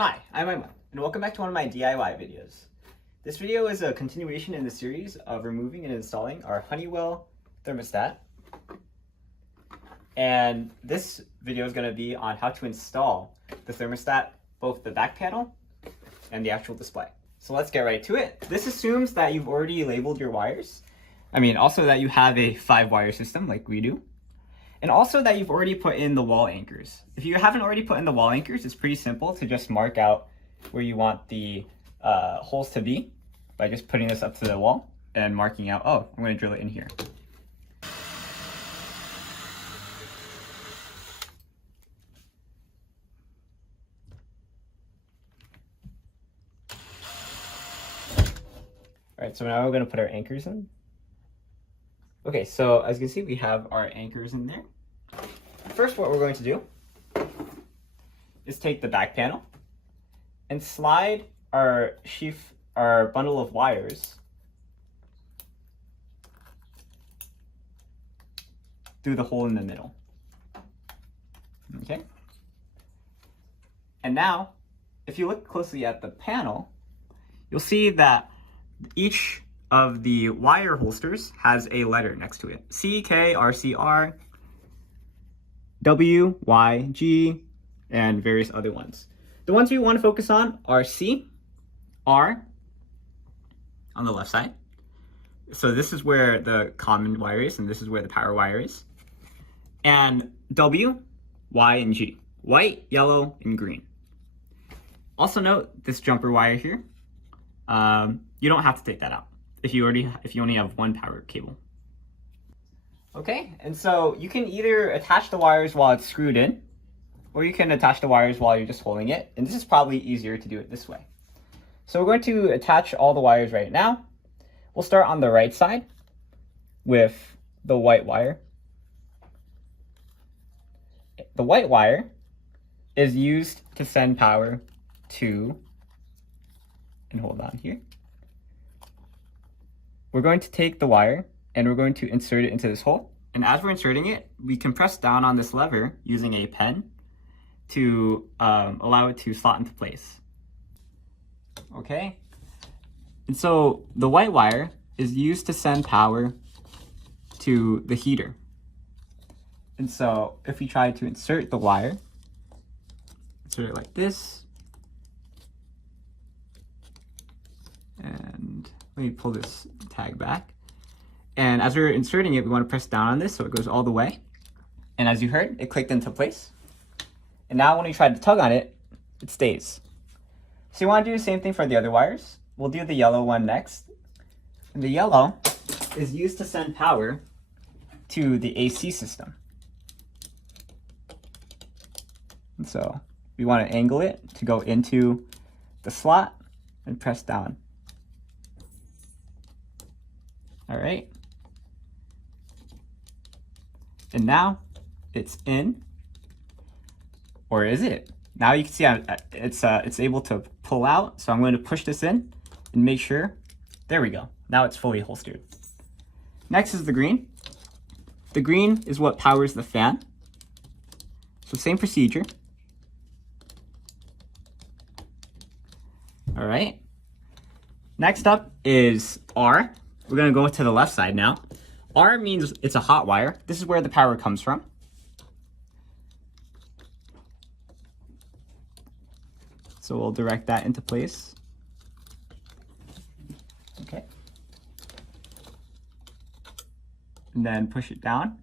Hi, I'm Aiman, and welcome back to one of my DIY videos. This video is a continuation in the series of removing and installing our Honeywell thermostat. And this video is going to be on how to install the thermostat, both the back panel and the actual display. So let's get right to it. This assumes that you've already labeled your wires. Also that you have a 5-wire system like we do. And also that you've already put in the wall anchors. If you haven't already put in the wall anchors, it's pretty simple to just mark out where you want the holes to be by just putting this up to the wall and marking out, oh, I'm going to drill it in here. All right, so now we're going to put our anchors in. Okay, so as you can see, we have our anchors in there. First, what we're going to do is take the back panel and slide our bundle of wires through the hole in the middle. Okay? And now, if you look closely at the panel, you'll see that each of the wire holsters has a letter next to it. C, K, R, C, R, W, Y, G, and various other ones. The ones we want to focus on are C, R, on the left side. So this is where the common wire is, and this is where the power wire is. And W, Y, and G. White, yellow, and green. Also note this jumper wire here. You don't have to take that out if you only have one power cable. Okay, and so you can either attach the wires while it's screwed in, or you can attach the wires while you're just holding it, and this is probably easier to do it this way. So we're going to attach all the wires right now. We'll start on the right side with the white wire. The white wire is used to send power to, and hold on here. We're going to take the wire and we're going to insert it into this hole. And as we're inserting it, we can press down on this lever using a pen to allow it to slot into place. Okay. And so the white wire is used to send power to the heater. And so if we try to insert the wire, insert it like this, and let me pull this tag back. And as we're inserting it, we want to press down on this so it goes all the way. And as you heard, it clicked into place. And now when we try to tug on it, it stays. So you want to do the same thing for the other wires. We'll do the yellow one next. And the yellow is used to send power to the AC system. And so we want to angle it to go into the slot and press down. All right. And now it's in, or is it? Now you can see it's able to pull out. So I'm going to push this in and make sure. There we go. Now it's fully holstered. Next is the green. The green is what powers the fan. So same procedure. All right. Next up is R. We're going to go to the left side now. R means it's a hot wire. This is where the power comes from. So we'll direct that into place. Okay. And then push it down.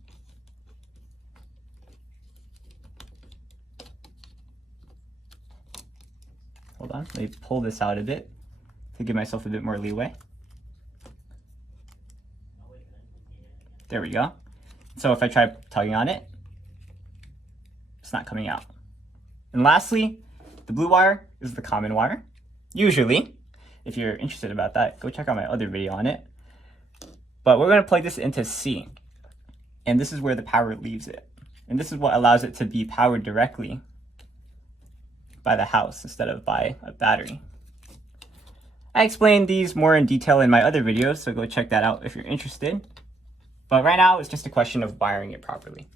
Hold on, let me pull this out a bit to give myself a bit more leeway. There we go. So if I try tugging on it, it's not coming out. And lastly, the blue wire is the common wire. Usually, if you're interested about that, go check out my other video on it. But we're going to plug this into C. And this is where the power leaves it. And this is what allows it to be powered directly by the house instead of by a battery. I explained these more in detail in my other videos, so go check that out if you're interested. But right now, it's just a question of wiring it properly.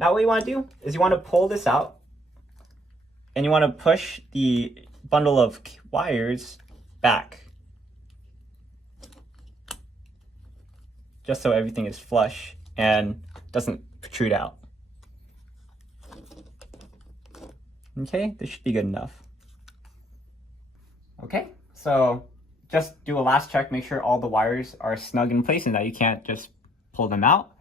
Now what you want to do is you want to pull this out and you want to push the bundle of wires back, just so everything is flush and doesn't protrude out. Okay, this should be good enough. Okay, so just do a last check, make sure all the wires are snug in place and that you can't just pull them out.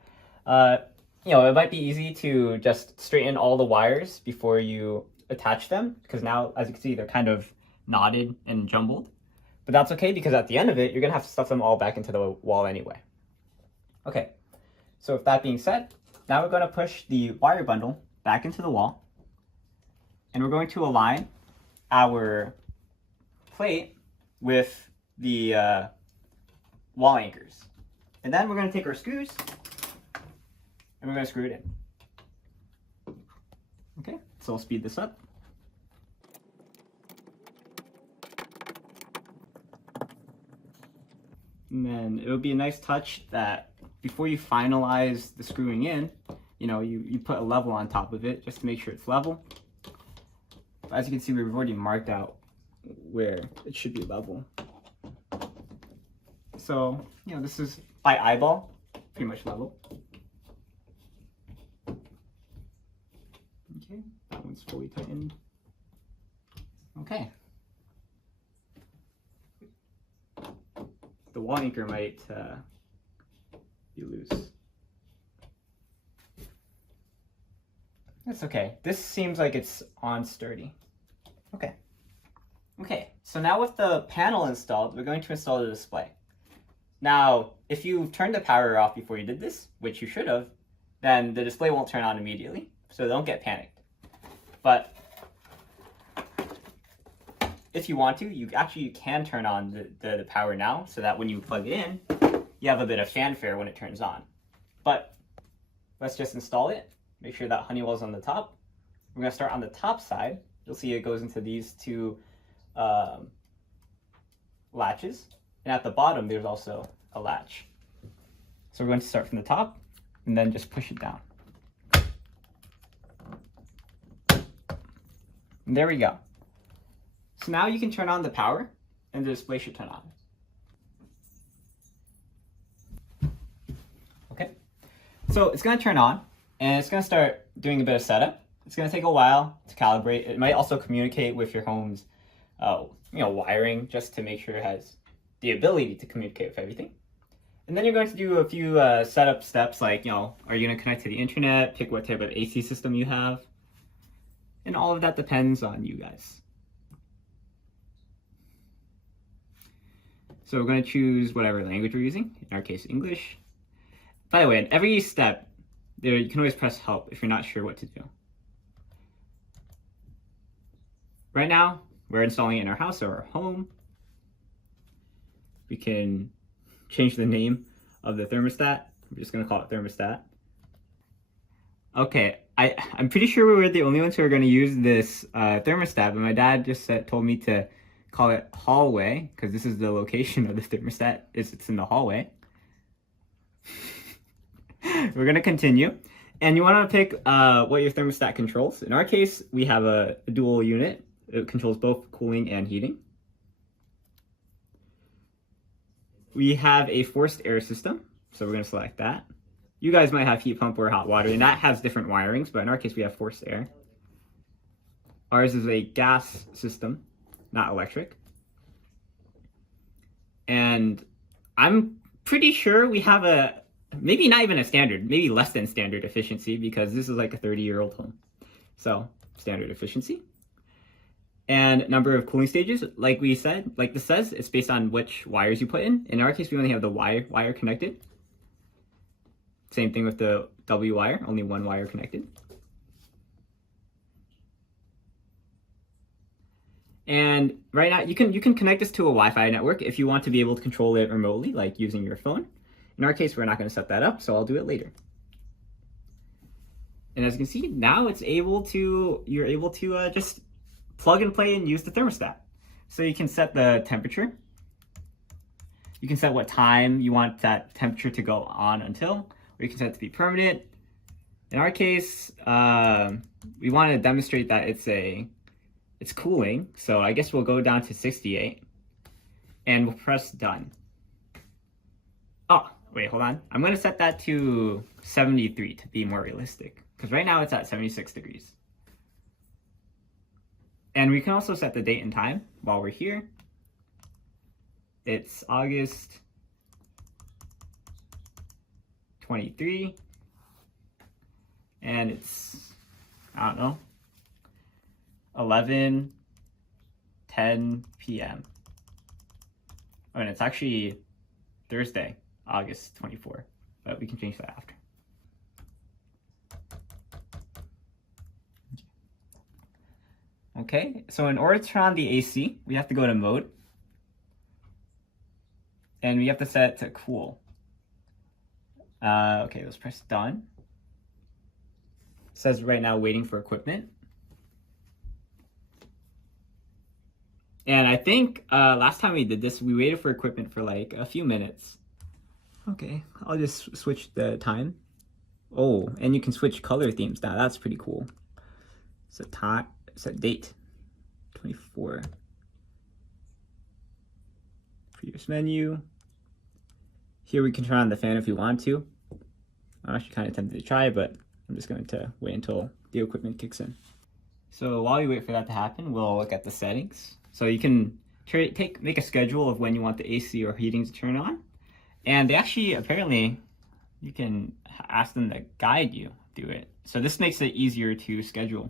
You know, it might be easy to just straighten all the wires before you attach them, because now, as you can see, they're kind of knotted and jumbled. But that's okay, because at the end of it, you're gonna have to stuff them all back into the wall anyway. Okay, so with that being said, now we're gonna push the wire bundle back into the wall, and we're going to align our plate with the wall anchors. And then we're going to take our screws and we're going to screw it in. Okay, so I'll speed this up. And then it would be a nice touch that before you finalize the screwing in, you know, you put a level on top of it just to make sure it's level. As you can see, we've already marked out where it should be level. So, you know, this is by eyeball, pretty much level. Okay, that one's fully tightened. Okay. The wall anchor might be loose. That's okay. This seems like it's on sturdy. Okay. Okay, so now with the panel installed, we're going to install the display. Now, if you turned the power off before you did this, which you should have, then the display won't turn on immediately, so don't get panicked. But if you want to, you can turn on the power now, so that when you plug it in, you have a bit of fanfare when it turns on. But let's just install it. Make sure that Honeywell's on the top. We're going to start on the top side. You'll see it goes into these two latches, and at the bottom there's also a latch. So we're going to start from the top and then just push it down. And there we go. So now you can turn on the power and the display should turn on. Okay, so it's going to turn on and it's going to start doing a bit of setup. It's going to take a while to calibrate. It might also communicate with your home's wiring, just to make sure it has the ability to communicate with everything. And then you're going to do a few setup steps, like, are you going to connect to the internet, pick what type of AC system you have, and all of that depends on you guys. So we're going to choose whatever language we're using, in our case English. By the way, at every step, you can always press help if you're not sure what to do. Right now, we're installing it in our house or our home. We can change the name of the thermostat. I'm just going to call it thermostat. Okay, I'm pretty sure we were the only ones who are going to use this thermostat, but my dad just told me to call it hallway, because this is the location of the thermostat. It's in the hallway. We're going to continue. And you want to pick what your thermostat controls. In our case, we have a dual unit. It controls both cooling and heating. We have a forced air system, so we're going to select that. You guys might have heat pump or hot water, and that has different wirings, but in our case we have forced air. Ours is a gas system, not electric. And I'm pretty sure we have maybe not even a standard, maybe less than standard efficiency, because this is like a 30-year-old home. So standard efficiency. And number of cooling stages, like we said, like this says, it's based on which wires you put in. In our case, we only have the wire connected. Same thing with the W wire, only one wire connected. And right now, you can connect this to a Wi-Fi network if you want to be able to control it remotely, like using your phone. In our case, we're not going to set that up, so I'll do it later. And as you can see, now you're able to just plug and play and use the thermostat. So you can set the temperature. You can set what time you want that temperature to go on until, or you can set it to be permanent. In our case, we want to demonstrate that it's a it's cooling, so I guess we'll go down to 68 and we'll press done. Oh, wait, hold on. I'm gonna set that to 73 to be more realistic, because right now it's at 76 degrees. And we can also set the date and time while we're here. It's August 23, and it's, I don't know, 11:10 p.m. Oh, and it's actually Thursday, August 24, but we can change that after. Okay, so in order to turn on the AC, we have to go to mode, and we have to set it to cool. Okay, let's press done. It says right now waiting for equipment. And I think last time we did this, we waited for equipment for like a few minutes. Okay, I'll just switch the time. Oh, and you can switch color themes now. That's pretty cool. So time, set date, 24. Previous menu. Here we can turn on the fan if we want to. I'm actually kind of tempted to try, but I'm just going to wait until the equipment kicks in. So while we wait for that to happen, we'll look at the settings. So you can make a schedule of when you want the AC or heating to turn on. And they actually, apparently, you can ask them to guide you through it. So this makes it easier to schedule.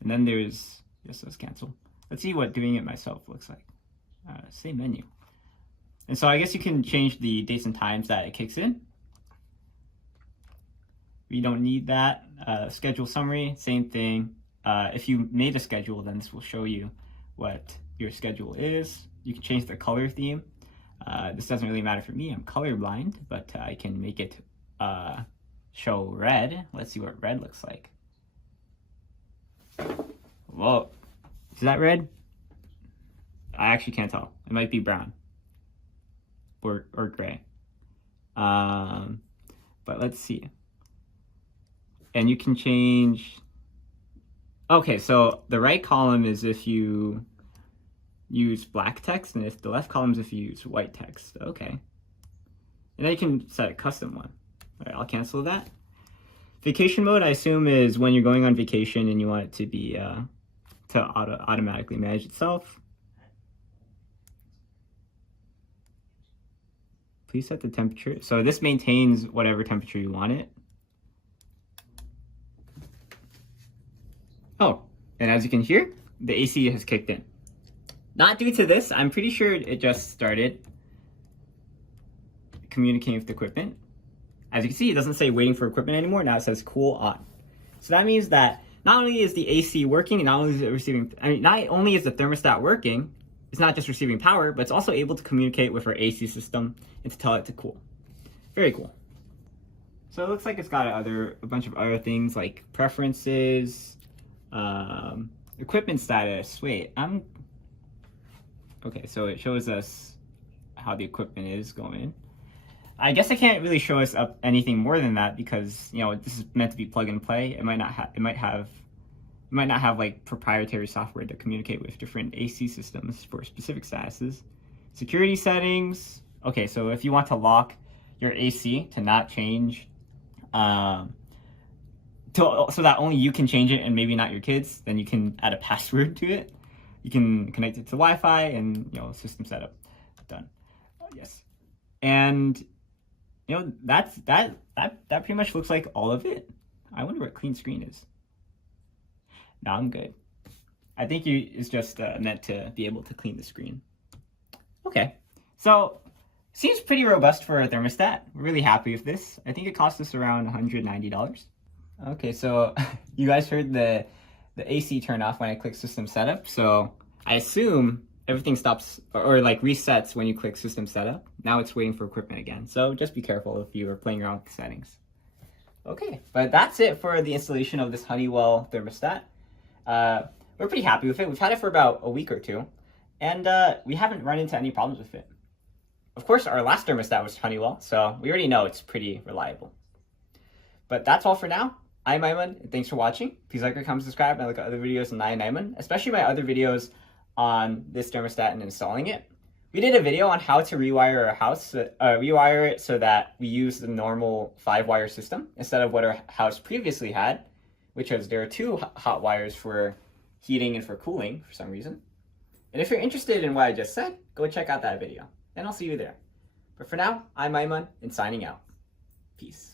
And then there's, yes, let's cancel. Let's see what doing it myself looks like. Same menu. And so I guess you can change the dates and times that it kicks in. We don't need that. Schedule summary, same thing. If you made a schedule, then this will show you what your schedule is. You can change the color theme. This doesn't really matter for me, I'm colorblind, but I can make it show red. Let's see what red looks like. Whoa, is that red? I actually can't tell. It might be brown or gray. But let's see. And you can change. Okay, so the right column is if you use black text, and if the left column is if you use white text. Okay. And then you can set a custom one. All right, I'll cancel that. Vacation mode, I assume, is when you're going on vacation and you want it to be to automatically manage itself. Please set the temperature. So this maintains whatever temperature you want it. Oh, and as you can hear, the AC has kicked in. Not due to this, I'm pretty sure it just started communicating with the equipment. As you can see, it doesn't say waiting for equipment anymore. Now it says cool on. So that means that not only is the AC working, and not only is it receiving, not only is the thermostat working, it's not just receiving power, but it's also able to communicate with our AC system and to tell it to cool. Very cool. So it looks like it's got a bunch of other things like preferences, equipment status. Wait, okay, so it shows us how the equipment is going. I guess I can't really show us up anything more than that because, you know, this is meant to be plug and play. It might not have like proprietary software to communicate with different AC systems for specific statuses. Security settings. Okay, so if you want to lock your AC to not change, so that only you can change it and maybe not your kids, then you can add a password to it. You can connect it to Wi-Fi and, you know, system setup done. Yes, and you know that pretty much looks like all of it. I wonder what clean screen is. No, I'm good. I think it's just meant to be able to clean the screen. Okay, so seems pretty robust for a thermostat. We're really happy with this. I think it cost us around $190. Okay, so you guys heard the AC turn off when I click system setup. So I assume everything stops or like resets when you click system setup. Now it's waiting for equipment again. So just be careful if you are playing around with the settings. Okay, but that's it for the installation of this Honeywell thermostat. We're pretty happy with it. We've had it for about a week or two, and we haven't run into any problems with it. Of course, our last thermostat was Honeywell, so we already know it's pretty reliable. But that's all for now. I'm Aiman, and thanks for watching. Please like, comment, subscribe, and look at other videos on EyeOnAiman, especially my other videos on this thermostat and installing it. We did a video on how to rewire our house, rewire it so that we use the normal 5-wire system instead of what our house previously had, which was there are 2 hot wires for heating and for cooling for some reason. And if you're interested in what I just said, go check out that video, and I'll see you there. But for now, I'm Aiman, and signing out. Peace.